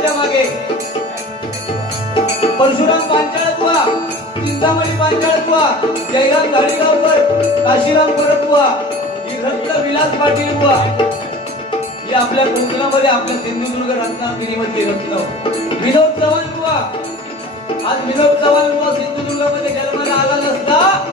त्यांच्या मागे परशुराम पांचाळ बुवा, चिंतामणी पांचाळ बुवा, जयराम धाडीगावकर, काशीराम परब बुवा, रत्न विलास पाटील बुवा, हे आपल्या कोकणामध्ये आपल्या सिंधुदुर्ग रत्नागिरीमध्ये रत्न विनोद चव्हाण बुवा. आज विनोद चव्हाण बुवा सिंधुदुर्गामध्ये जन्माला आला नसता